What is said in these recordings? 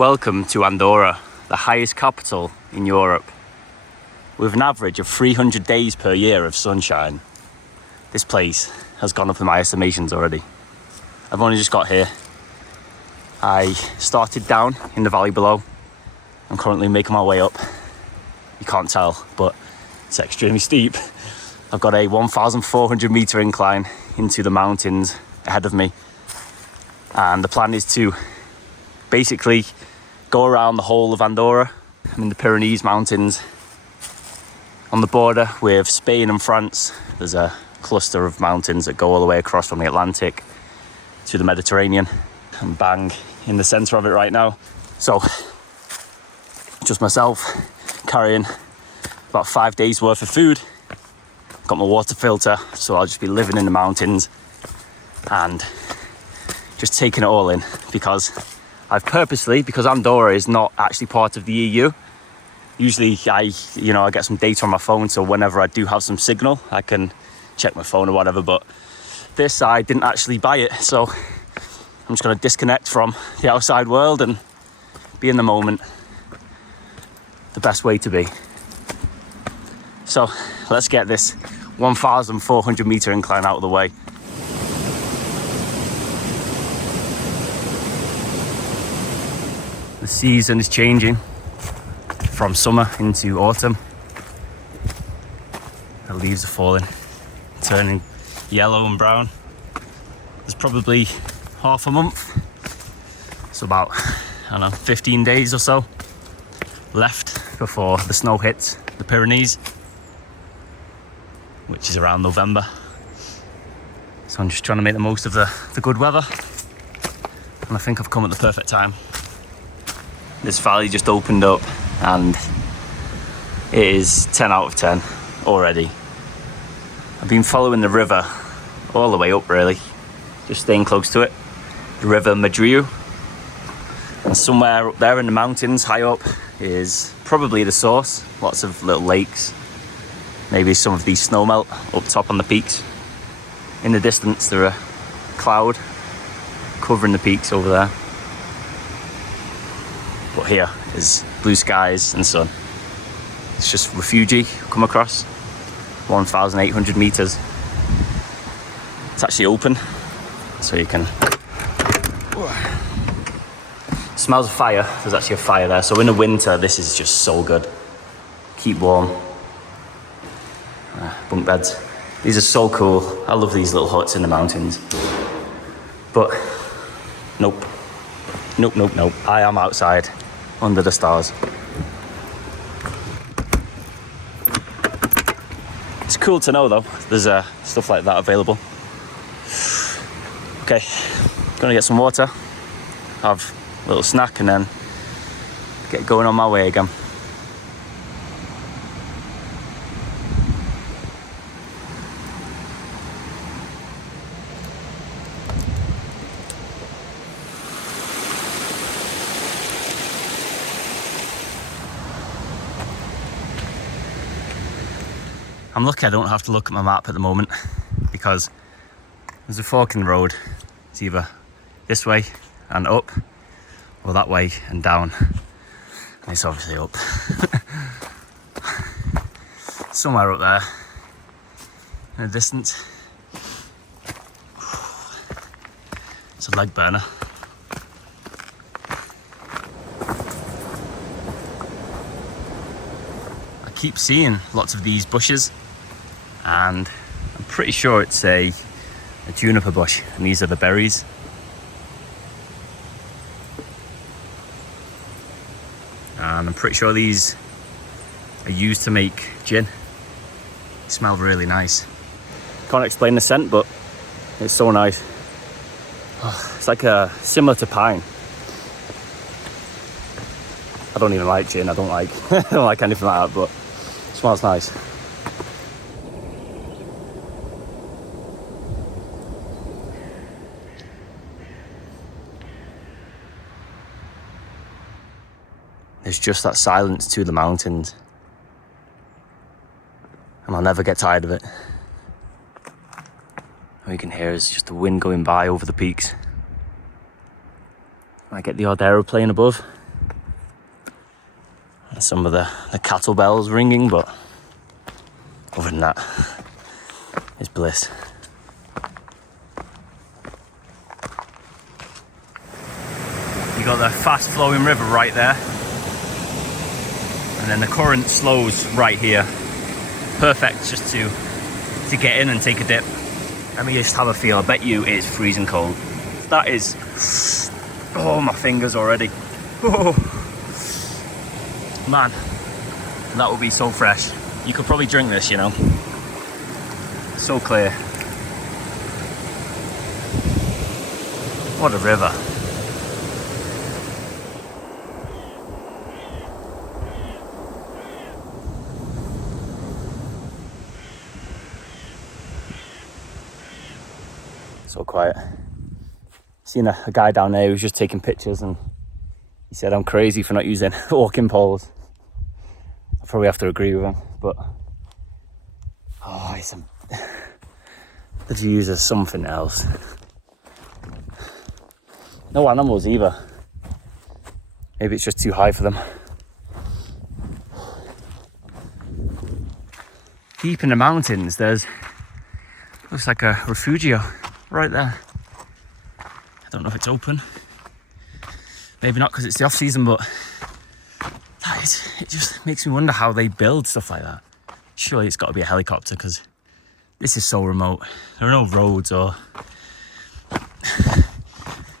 Welcome to Andorra, the highest capital in Europe. With an average of 300 days per year of sunshine, this place has gone up in my estimations already. I've only just got here. I started down in the valley below. I'm currently making my way up. You can't tell, but it's extremely steep. I've got a 1,400 meter incline into the mountains ahead of me. And the plan is to basically go around the whole of Andorra. I'm in the Pyrenees mountains on the border with Spain and France. There's a cluster of mountains that go all the way across from the Atlantic to the Mediterranean. I'm bang in the center of it right now. So just myself carrying about 5 days worth of food. Got my water filter, so I'll just be living in the mountains and just taking it all in, because I've purposely, because Andorra is not actually part of the EU, usually I get some data on my phone, so whenever I do have some signal, I can check my phone or whatever, but this, I didn't actually buy it, so I'm just gonna disconnect from the outside world and be in the moment. The best way to be. So let's get this 1,400 meter incline out of the way. The season is changing from summer into autumn. The leaves are falling, turning yellow and brown. There's probably half a month, so about, 15 days or so left before the snow hits the Pyrenees, which is around November. So I'm just trying to make the most of the good weather, and I think I've come at the perfect time. This valley just opened up and it is 10 out of 10 already. I've been following the river all the way up, really, just staying close to it. The river Madriu, and somewhere up there in the mountains high up is probably the source. Lots of little lakes, maybe some of these snowmelt up top on the peaks. In the distance there are cloud covering the peaks over there. But here is blue skies and sun. It's just refugee come across, 1,800 meters. It's actually open, so you can. Smells of fire. There's actually a fire there. So in the winter, this is just so good. Keep warm. Bunk beds. These are so cool. I love these little huts in the mountains. But nope. Nope. I am outside under the stars. It's cool to know though, there's stuff like that available. Okay, gonna get some water, have a little snack, and then get going on my way again. I'm lucky I don't have to look at my map at the moment, because there's a fork in the road. It's either this way and up, or that way and down. And it's obviously up. Somewhere up there in the distance. It's a leg burner. I keep seeing lots of these bushes, and I'm pretty sure it's a juniper bush, and these are the berries. And I'm pretty sure these are used to make gin. They smell really nice. Can't explain the scent, but it's so nice. Oh, it's like similar to pine. I don't even like gin. I don't like anything like that, but it smells nice. There's just that silence to the mountains, and I'll never get tired of it. All you can hear is just the wind going by over the peaks. I get the odd aeroplane above, And some of the cattle bells ringing, but other than that, it's bliss. You got the fast flowing river right there, and then the current slows right here. Perfect just to get in and take a dip. Let me just have a feel. I bet you it's freezing cold. That is, oh, my fingers already. Oh man, that would be so fresh. You could probably drink this, you know. So clear. What a river. So quiet. Seen a guy down there who was just taking pictures, and he said I'm crazy for not using walking poles. I probably have to agree with him, but oh, the views are something else. No animals either. Maybe it's just too high for them. Deep in the mountains, looks like a refugio right there. I don't know if it's open. Maybe not because it's the off season, but it just makes me wonder how they build stuff like that. Surely it's got to be a helicopter, because this is so remote. There are no roads or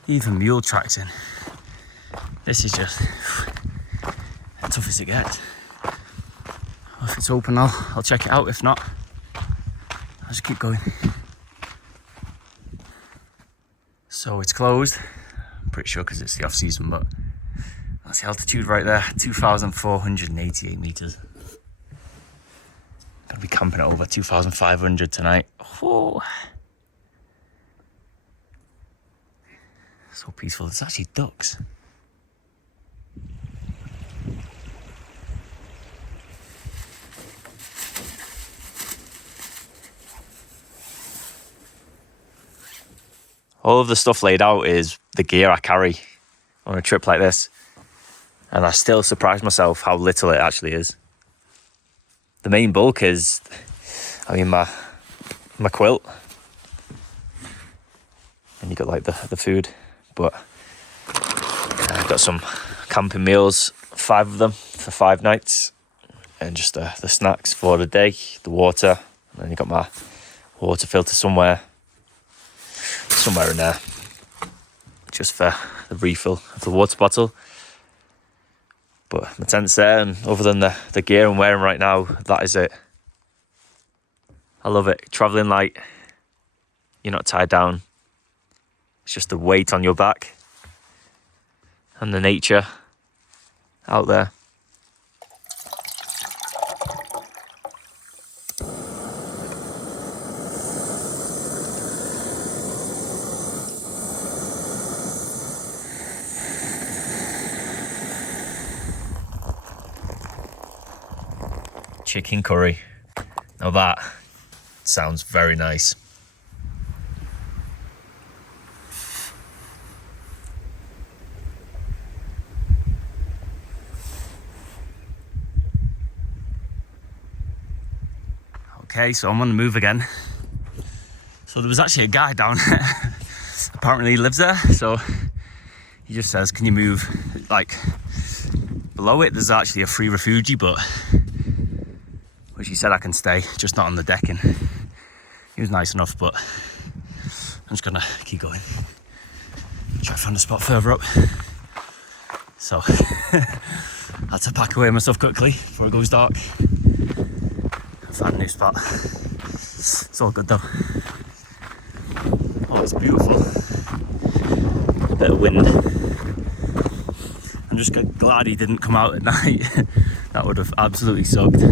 even mule tracks in. This is just as tough as it gets. Well, if it's open, I'll check it out. If not, I'll just keep going. So it's closed. I'm pretty sure because it's the off season, but that's the altitude right there, 2,488 meters. Gonna be camping at over 2,500 tonight. Oh. So peaceful. There's actually ducks. All of the stuff laid out is the gear I carry on a trip like this. And I still surprise myself how little it actually is. The main bulk is, my quilt. And you got like the food. But I've got some camping meals, 5 of them for 5 nights. And just the snacks for the day, the water. And then you got my water filter somewhere in there, just for the refill of the water bottle. But my tent's there, and other than the gear I'm wearing right now, that is it. I love it. Traveling light, you're not tied down. It's just the weight on your back and the nature out there. Chicken curry. Now that sounds very nice. Okay, so I'm on the move again. So there was actually a guy down there. Apparently he lives there, so he just says, can you move like below it? There's actually a free refugee, but which he said I can stay, just not on the decking. He was nice enough, but I'm just gonna keep going. Try to find a spot further up. So I had to pack away my stuff quickly before it goes dark. I found a new spot. It's all good though. Oh, it's beautiful. A bit of wind. I'm just glad he didn't come out at night. That would have absolutely sucked.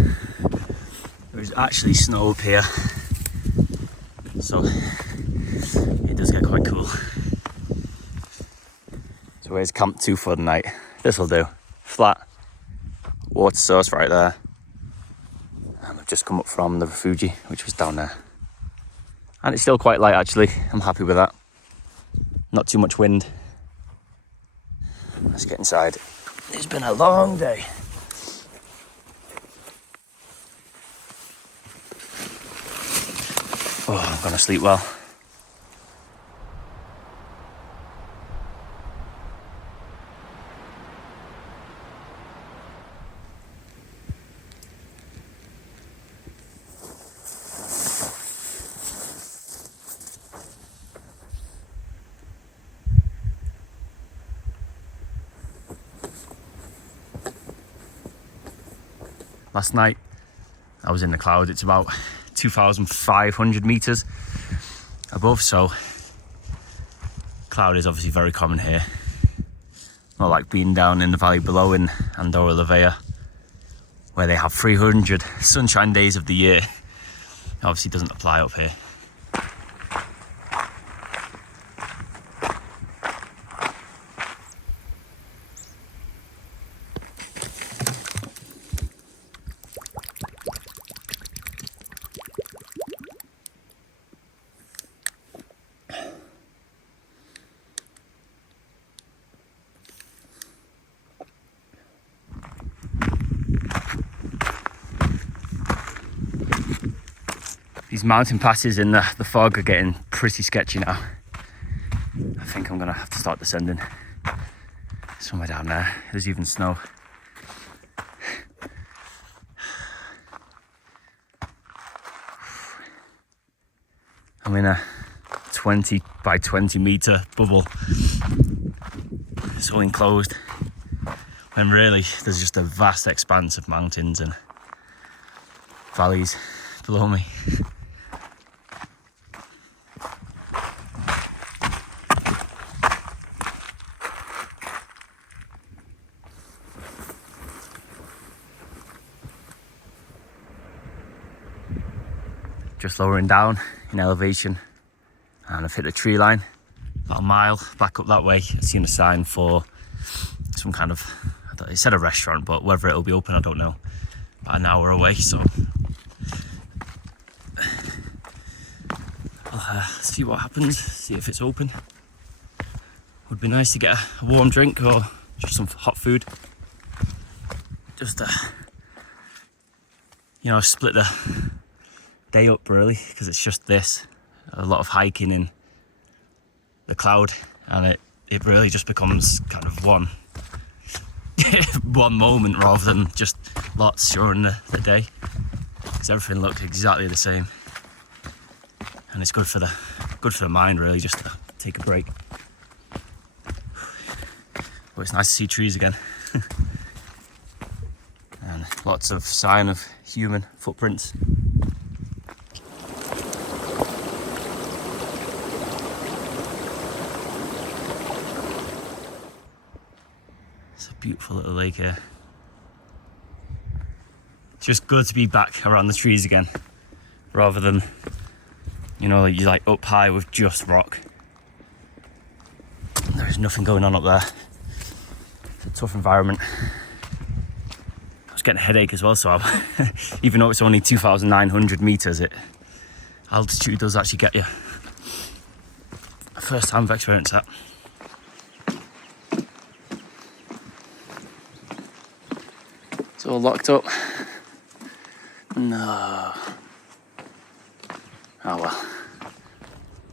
There's actually snow up here, so it does get quite cool. So here's camp 2 for the night. This will do. Flat, water source right there. And we've just come up from the refugee, which was down there. And it's still quite light actually. I'm happy with that. Not too much wind. Let's get inside. It's been a long day. Oh, I'm gonna sleep well. Last night I was in the cloud. It's about 2,500 meters above, so cloud is obviously very common here. Not like being down in the valley below in Andorra la Vella, where they have 300 sunshine days of the year. It obviously doesn't apply up here. These mountain passes in the fog are getting pretty sketchy now. I think I'm gonna have to start descending. Somewhere down there, there's even snow. I'm in a 20 by 20 meter bubble. It's all enclosed, when really there's just a vast expanse of mountains and valleys below me. Just lowering down in elevation, and I've hit the tree line. About a mile back up that way, I've seen a sign for some kind of, it said a restaurant, but whether it'll be open I don't know. About an hour away, so I'll see what happens, see if it's open. Would be nice to get a warm drink or just some hot food. Just you know, split the day up really, because it's just this, a lot of hiking in the cloud, and it really just becomes kind of one one moment rather than just lots during the day, because everything looks exactly the same, and it's good for the mind really, just to take a break. But it's nice to see trees again. And lots of sign of human footprints. Beautiful little lake here. It's just good to be back around the trees again, rather than, you know, you're like up high with just rock. There's nothing going on up there. It's a tough environment. I was getting a headache as well, so even though it's only 2,900 meters, altitude does actually get you. First time I've experienced that. It's all locked up. No. Oh well.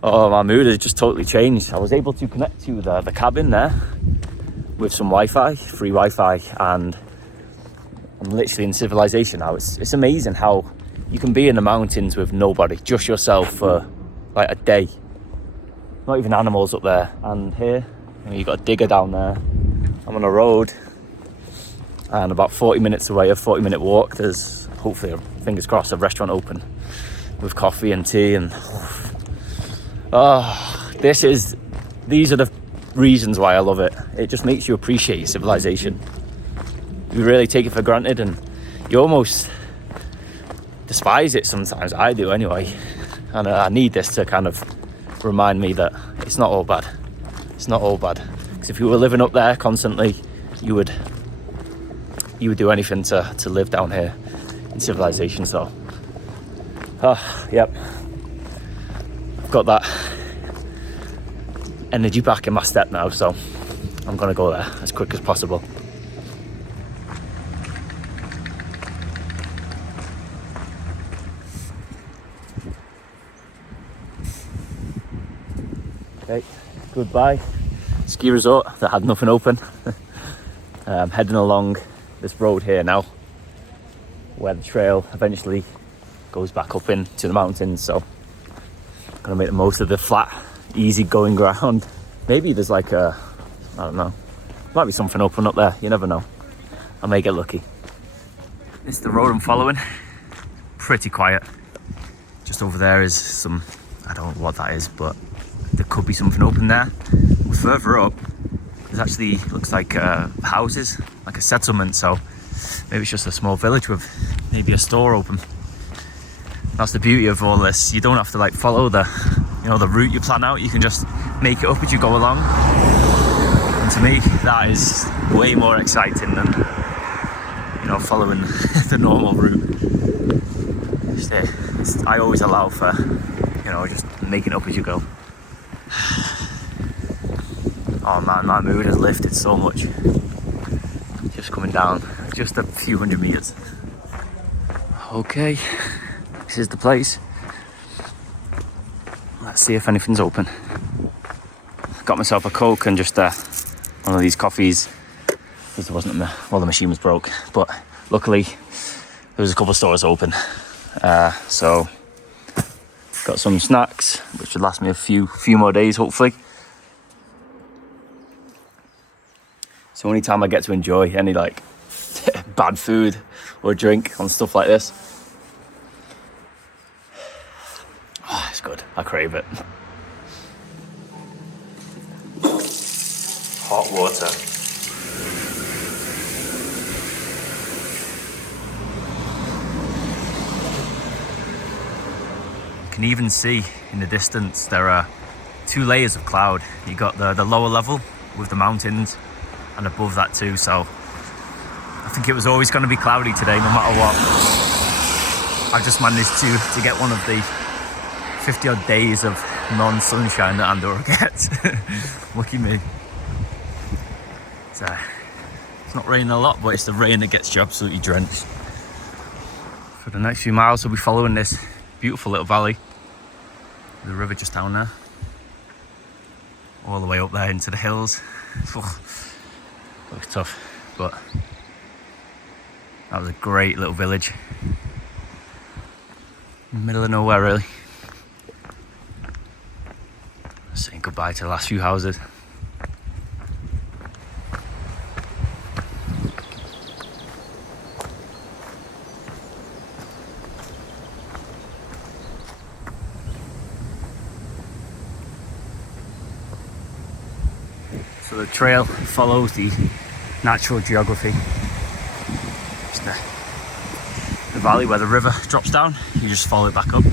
Oh, my mood has just totally changed. I was able to connect to the cabin there with some Wi-Fi, free Wi-Fi, and I'm literally in civilization now. It's amazing how you can be in the mountains with nobody, just yourself for like a day. Not even animals up there. And here, you know, you've got a digger down there. I'm on a road. And about 40 minutes away, a 40-minute walk, there's hopefully, fingers crossed, a restaurant open with coffee and tea. And these are the reasons why I love it. It just makes you appreciate civilization. You really take it for granted, and you almost despise it sometimes. I do anyway. And I need this to kind of remind me that it's not all bad. It's not all bad. Because if you were living up there constantly, you would do anything to live down here in civilization. So, yep, I've got that energy back in my step now, so I'm gonna go there as quick as possible. Okay, goodbye. Ski resort that had nothing open. I'm heading along this road here now, where the trail eventually goes back up into the mountains. So I'm gonna make the most of the flat, easy going ground. Maybe there's like I don't know, might be something open up there, you never know. I may get lucky. This is the road I'm following. Pretty quiet. Just over there is some, I don't know what that is, but there could be something open there. But further up, there's actually, looks like houses, like a settlement, so maybe it's just a small village with maybe a store open. That's the beauty of all this. You don't have to like follow the route you plan out. You can just make it up as you go along. And to me, that is way more exciting than, following the normal route. I always allow for, just making it up as you go. Oh man, my mood has lifted so much. Just coming down, just a few hundred meters. Okay, this is the place. Let's see if anything's open. Got myself a Coke and just one of these coffees, because there wasn't, the machine was broke. But luckily, there was a couple of stores open. So, got some snacks, which should last me a few more days, hopefully. It's the only time I get to enjoy any like bad food or drink on stuff like this. Oh, it's good. I crave it. Hot water. You can even see in the distance there are 2 layers of cloud. You got the lower level with the mountains, and above that too, so I think it was always going to be cloudy today, no matter what. I've just managed to get one of the 50 odd days of non-sunshine that Andorra gets. Lucky me. It's not raining a lot, but it's the rain that gets you absolutely drenched. For the next few miles, we'll be following this beautiful little valley. The river just down there. All the way up there into the hills. Looks tough, but that was a great little village. In the middle of nowhere, really. Saying goodbye to the last few houses. So the trail follows the natural geography. Just the valley where the river drops down, you just follow it back up.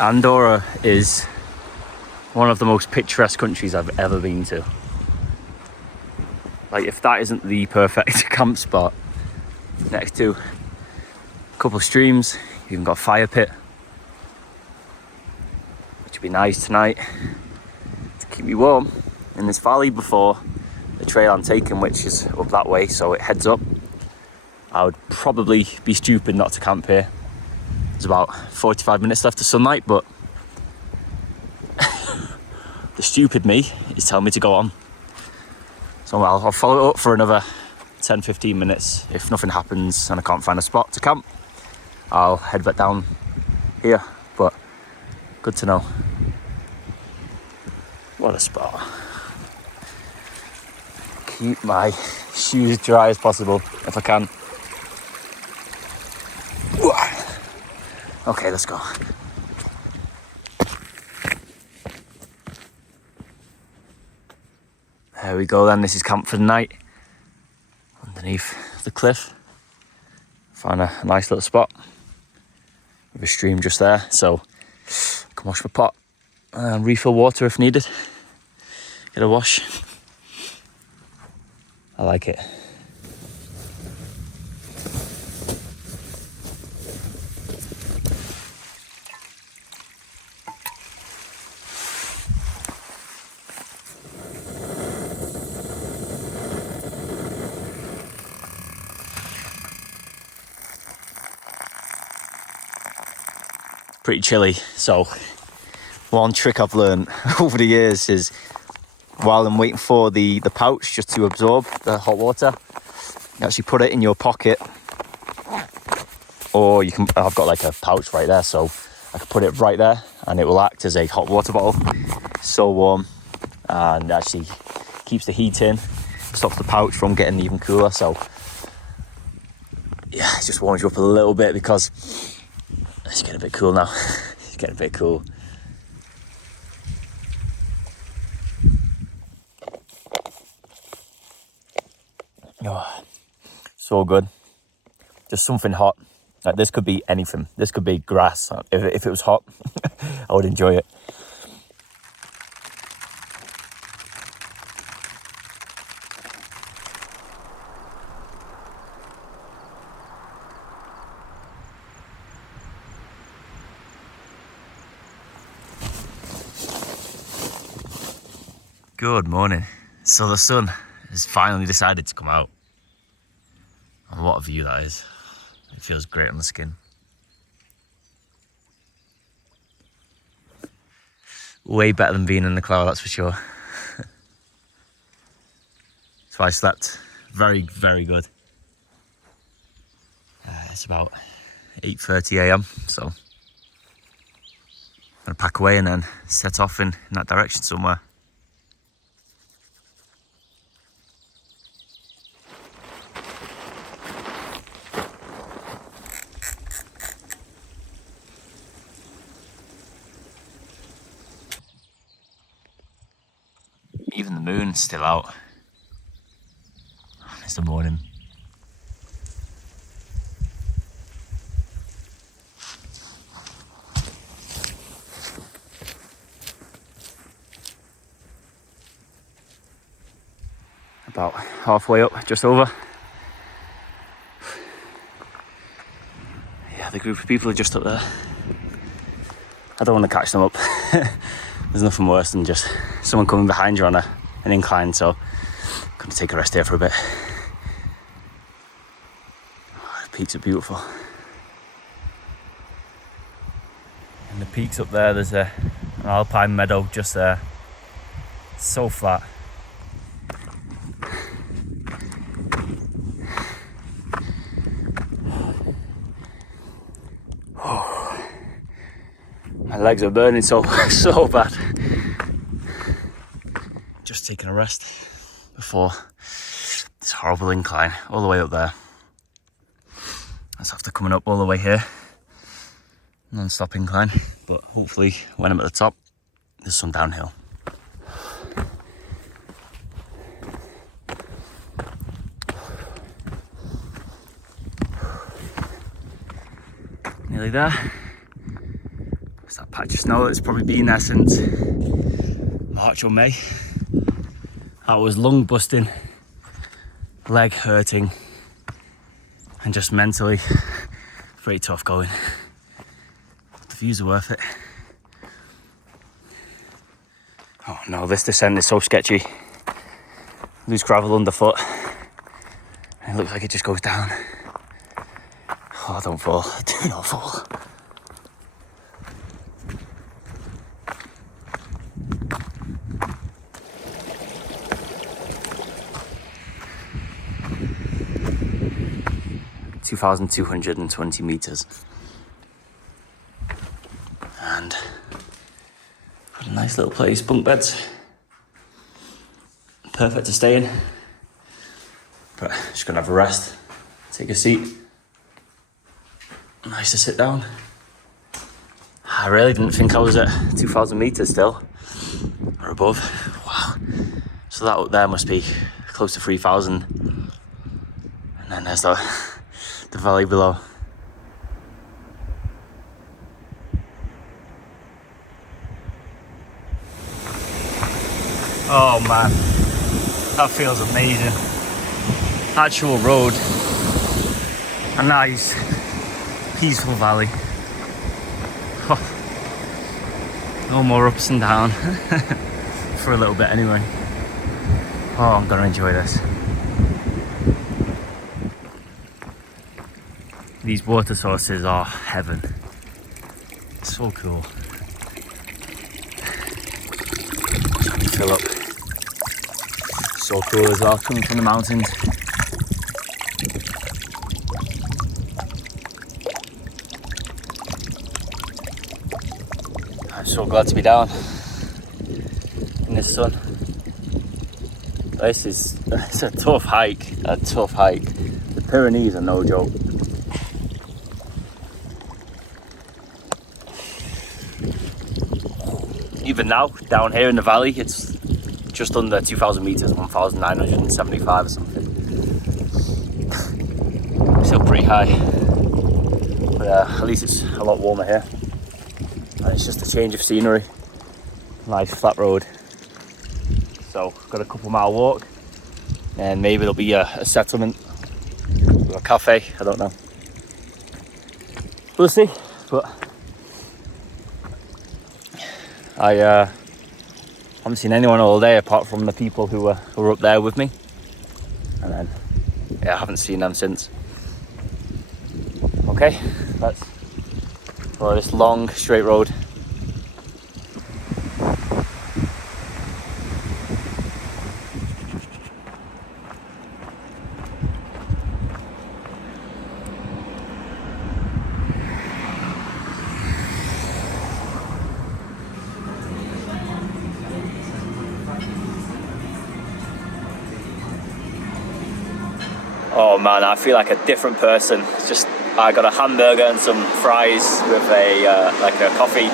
Andorra is one of the most picturesque countries I've ever been to. Like, if that isn't the perfect camp spot, next to a couple of streams, you've even got a fire pit, which would be nice tonight to keep me warm in this valley before the trail I'm taking, which is up that way, so it heads up. I would probably be stupid not to camp here. There's about 45 minutes left of sunlight, but the stupid me is telling me to go on. So I'll follow it up for another 10-15 minutes. If nothing happens and I can't find a spot to camp, I'll head back down here, but good to know. What a spot. Keep my shoes dry as possible if I can. Okay, let's go. There we go then, this is camp for the night. Underneath the cliff. Found a nice little spot with a stream just there, so I can wash my pot and refill water if needed. Get a wash. I like it. pretty chilly. So one trick I've learned over the years is while I'm waiting for the pouch just to absorb the hot water, you actually put it in your pocket, or you can, I've got like a pouch right there, so I can put it right there and it will act as a hot water bottle. So warm, and actually keeps the heat in, stops the pouch from getting even cooler. So yeah, it just warms you up a little bit because it's getting a bit cool now. It's getting a bit cool. Oh, so good. Just something hot. Like, this could be anything. This could be grass. If it was hot, I would enjoy it. Good morning. So the sun has finally decided to come out. And what a view that is. It feels great on the skin. Way better than being in the cloud, that's for sure. So I slept very, very good. It's about 8:30 a.m. So I'm gonna pack away and then set off in that direction somewhere. Even the moon's still out. It's the morning. About halfway up, just over. Yeah, the group of people are just up there. I don't want to catch them up. There's nothing worse than just someone coming behind you on an incline, so I'm going to take a rest here for a bit. Oh, the peaks are beautiful. And the peaks up there, there's an alpine meadow just there. It's so flat. Oh, my legs are burning so bad. Just taking a rest before this horrible incline all the way up there. That's after coming up all the way here. Non-stop incline, but hopefully when I'm at the top, there's some downhill. Nearly there. It's that patch of snow that's probably been there since March or May. That was lung busting, leg hurting, and just mentally pretty tough going. The views are worth it. Oh no, this descent is so sketchy. Loose gravel underfoot. It looks like it just goes down. Oh, don't fall. Do not fall. (2,220 meters). And got a nice little place, bunk beds. Perfect to stay in. But just gonna have a rest, take a seat. Nice to sit down. I really didn't think I was at 2,000 meters still, or above. Wow. So that up there must be close to 3,000. And then there's the valley below. Oh man, that feels amazing. Actual road, a nice, peaceful valley. Oh. No more ups and down, for a little bit anyway. Oh, I'm gonna enjoy this. These water sources are heaven. So cool. Fill up. So cool as well, coming from the mountains. I'm so glad to be down in the sun. It's a tough hike, The Pyrenees are no joke. Even now, down here in the valley, it's just under 2,000 meters, 1,975 or something. Still pretty high, but at least it's a lot warmer here. And it's just a change of scenery. Nice flat road. So, got a couple mile walk, and maybe there'll be a settlement or a cafe, I don't know. We'll see, but I haven't seen anyone all day apart from the people who were up there with me, and then I haven't seen them since. Okay, let's follow this long straight road. Oh man, I feel like a different person. It's just, I got a hamburger and some fries with like a coffee.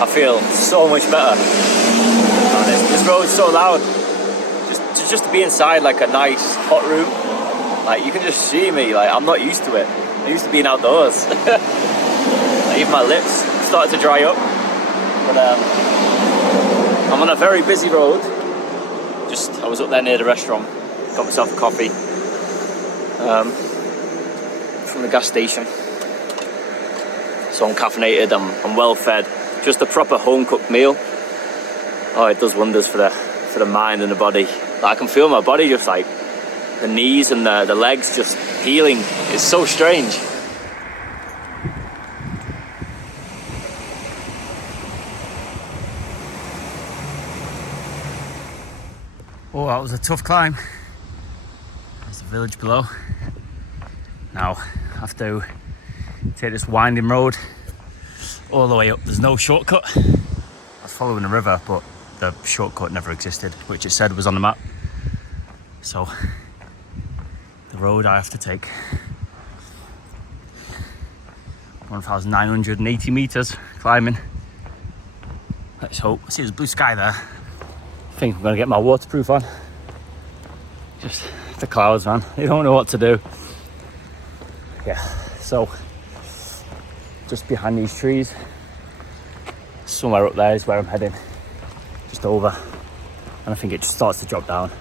I feel so much better. Man, this road's so loud. Just to be inside like a nice hot room, like you can just see me. Like I'm not used to it. I'm used to being outdoors. Like, even my lips started to dry up. But I'm on a very busy road. I was up there near the restaurant. Got myself a coffee from the gas station. So I'm caffeinated, I'm well fed. Just a proper home cooked meal. Oh, it does wonders for the mind and the body. Like, I can feel my body just like the knees and the legs just healing. It's so strange. Oh, that was a tough climb. Village below. Now I have to take this winding road all the way up. There's no shortcut. I was following the river, but the shortcut never existed, which it said was on the map. So the road I have to take 1,980 meters climbing. Let's hope. See, there's blue sky there. I think I'm gonna get my waterproof on. Just the clouds, man. They don't know what to do. Yeah, so just behind these trees, somewhere up there is where I'm heading. Just over. And I think it just starts to drop down.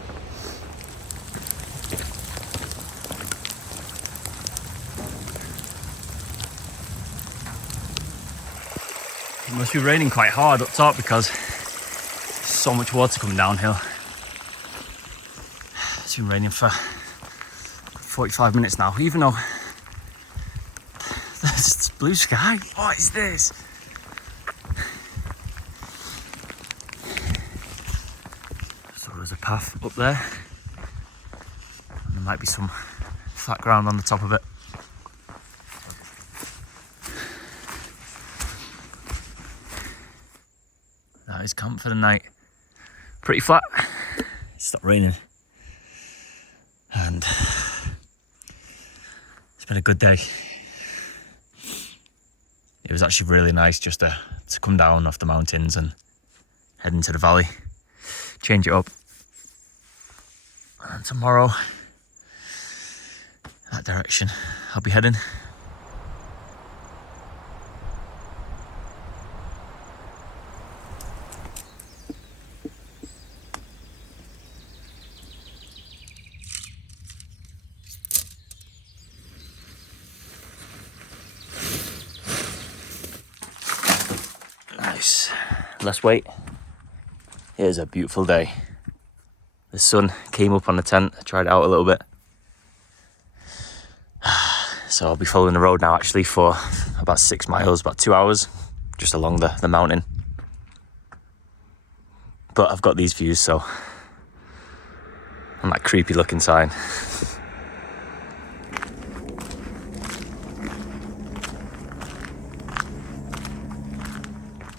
It must be raining quite hard up top because there's so much water coming downhill. It's been raining for 45 minutes now, even though there's blue sky. What is this? So there's a path up there, and there might be some flat ground on the top of it. That is camp for the night. Pretty flat. It stopped raining. And it's been a good day. It was actually really nice just to come down off the mountains and head into the valley, change it up. And tomorrow, that direction, I'll be heading. Let's wait. Here's a beautiful day. The sun came up on the tent. I tried it out a little bit. So I'll be following the road now actually for about 6 miles, about 2 hours, just along the mountain. But I've got these views, so and that creepy looking sign.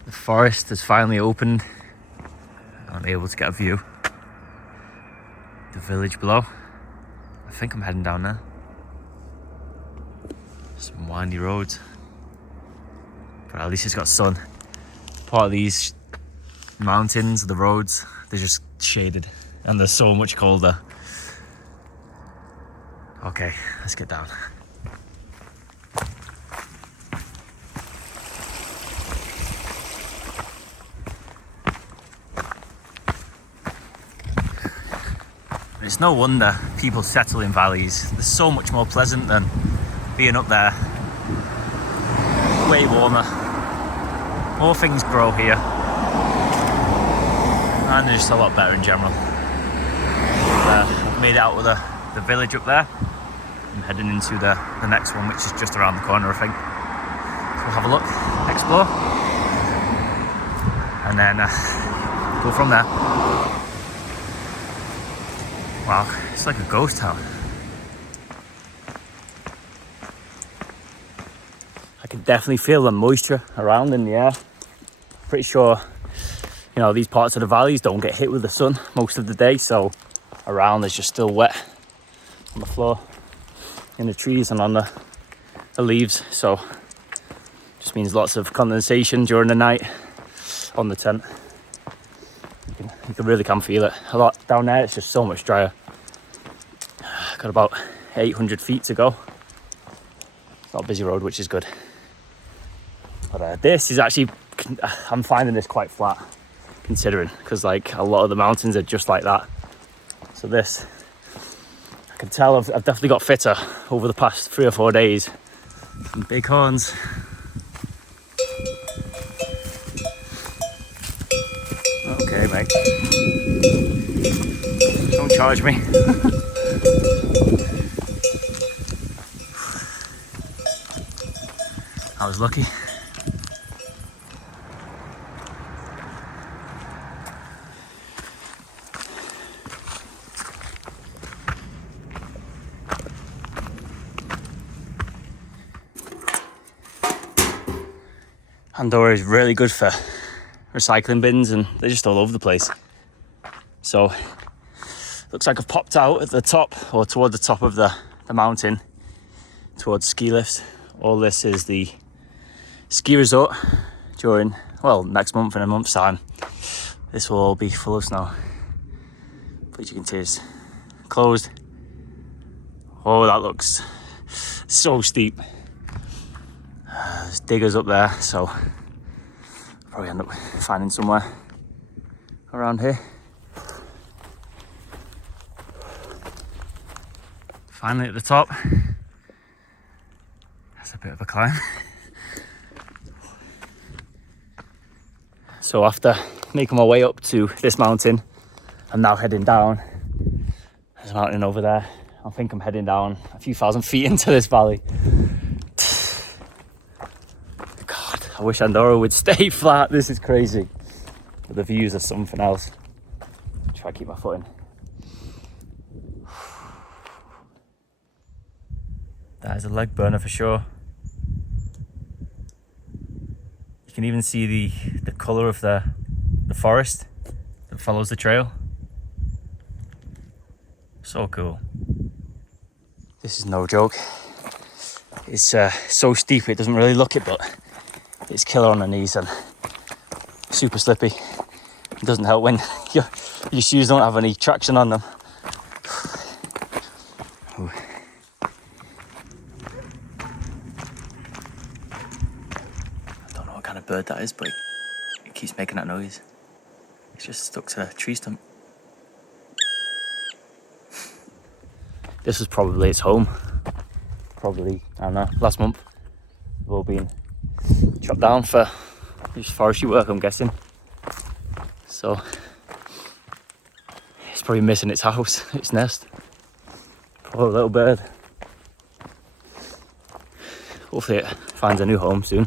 The forest has finally opened. I'm able to get a view. The village below. I think I'm heading down there. Some windy roads. But at least it's got sun. Part of these mountains, the roads, they're just shaded and they're so much colder. Okay, let's get down. It's no wonder people settle in valleys. They're so much more pleasant than being up there. Way warmer. More things grow here. And they're just a lot better in general. I've made it out with the village up there. I'm heading into the next one, which is just around the corner, I think. So we'll have a look, explore, and then go from there. Wow, it's like a ghost town. I can definitely feel the moisture around in the air. Pretty sure, you know, these parts of the valleys don't get hit with the sun most of the day, so around there's just still wet on the floor, in the trees and on the leaves, so just means lots of condensation during the night on the tent. You really can feel it a lot. Down there it's just so much drier. Got about 800 feet to go. It's not a busy road, which is good. But this is actually, I'm finding this quite flat considering, because like a lot of the mountains are just like that. So this, I can tell I've definitely got fitter over the past 3 or 4 days. Some big horns. Okay, mate. Don't charge me. I was lucky. Andorra is really good for recycling bins and they're just all over the place. So looks like I've popped out at the top, or toward the top of the mountain, towards ski lifts. All this is the ski resort during, well, next month, in a month's time. This will all be full of snow. But you can see it's closed. Oh, that looks so steep. There's diggers up there, so probably end up finding somewhere around here. Finally at the top. That's a bit of a climb. So after making my way up to this mountain, I'm now heading down. There's a mountain over there. I think I'm heading down a few thousand feet into this valley. God, I wish Andorra would stay flat. This is crazy. But the views are something else. Try to keep my foot in. That is a leg burner for sure. You can even see the colour of the forest that follows the trail. So cool. This is no joke. It's so steep it doesn't really look it, but it's killer on the knees and super slippy. It doesn't help when your shoes don't have any traction on them. Ooh. I don't know what kind of bird that is, but it keeps making that noise. It's just stuck to a tree stump. This was probably its home. Probably, I don't know, last month. They've all been chopped down for just forestry work, I'm guessing. So, it's probably missing its house, its nest. Poor little bird. hopefully it finds a new home soon.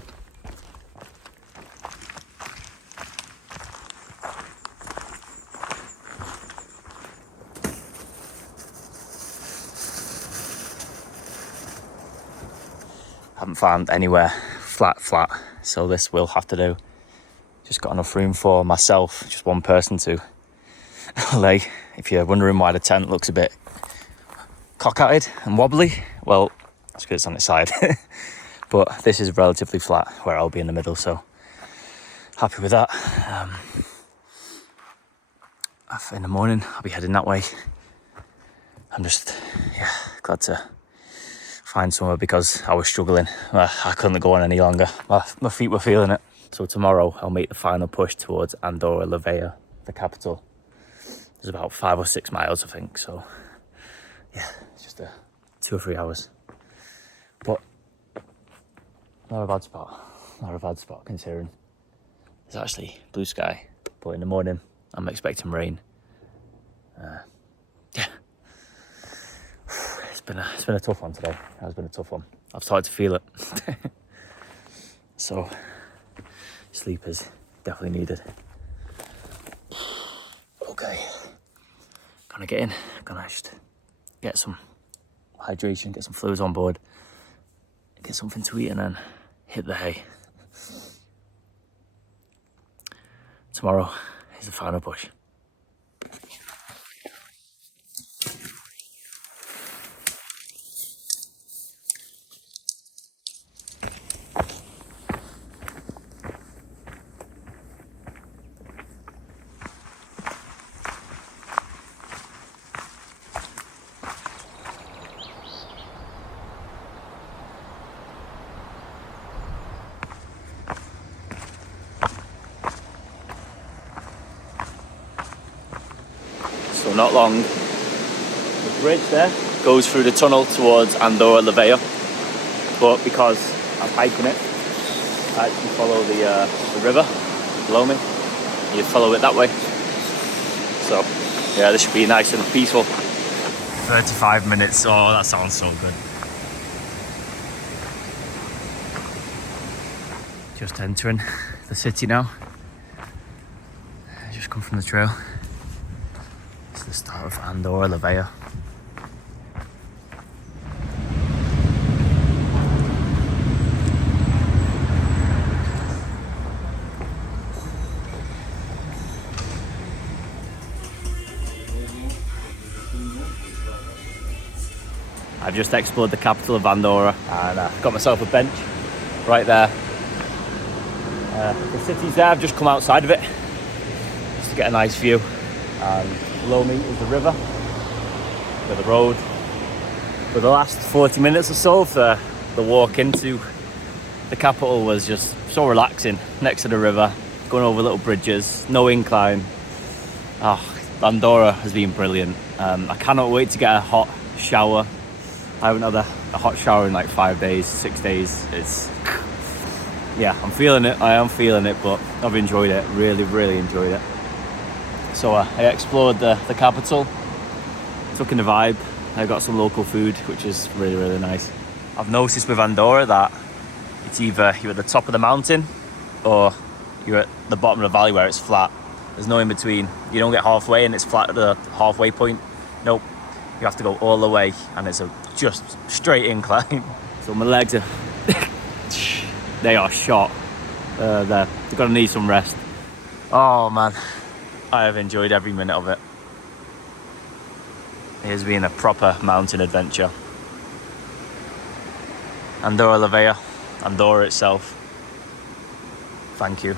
Haven't found anywhere flat, so this will have to do. Just got enough room for myself, just one person to lay. If you're wondering why the tent looks a bit cockeyed and wobbly, well, that's because it's on its side. But this is relatively flat where I'll be in the middle, so happy with that. In the morning I'll be heading that way. I'm just glad to find somewhere because I was struggling. I couldn't go on any longer. My feet were feeling it. So tomorrow I'll make the final push towards Andorra la Vella, the capital. It's about 5 or 6 miles, I think. So yeah, it's just 2 or 3 hours. But not a bad spot considering it's actually blue sky. But in the morning I'm expecting rain. Yeah. It's been a tough one today. It has been a tough one. I've started to feel it. So sleep is definitely needed. Okay. Gonna get in. Gonna just get some hydration, get some fluids on board, get something to eat, and then hit the hay. Tomorrow is the final push. So not long, the bridge there goes through the tunnel towards Andorra la Vella, but because I'm hiking it, I actually follow the river below me. You follow it that way. So yeah, this should be nice and peaceful. 35 minutes, oh that sounds so good. Just entering the city now. I just come from the trail. It's the start of Andorra la Vella. I've just explored the capital of Andorra and got myself a bench right there. The city's there, I've just come outside of it just to get a nice view. And below me is the river with the road. For the last 40 minutes or so of the walk into the capital was just so relaxing, next to the river, going over little bridges, no incline. Andorra has been brilliant. I cannot wait to get a hot shower. I haven't had a hot shower in like 5 days, 6 days. Yeah, I'm feeling it. I am feeling it, but I've enjoyed it. Really enjoyed it. So I explored the capital, took in the vibe. I got some local food, which is really nice. I've noticed with Andorra that it's either you're at the top of the mountain or you're at the bottom of the valley where it's flat. There's no in between. You don't get halfway and it's flat at the halfway point. Nope. You have to go all the way and it's a just straight incline. So my legs are they are shot. They're gonna need some rest. Oh man, I have enjoyed every minute of it. It has been a proper mountain adventure. Andorra la Vella, Andorra itself. Thank you.